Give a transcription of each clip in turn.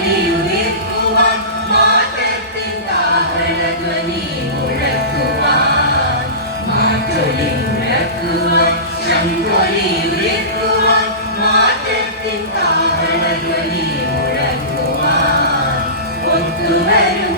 ധ്വനിയുയർത്തുവാൻ മാറ്റത്തിൻ താഹള മുഴക്കുവാൻ Mattoli മുഴക്കുവാൻ ശങ്കൊലിയുയർത്തുവാൻ മാറ്റത്തിൻ താഹള മുഴക്കുവാൻ ഒത്തുവരും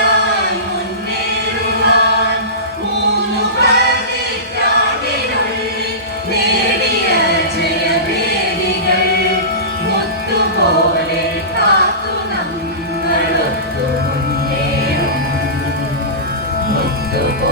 the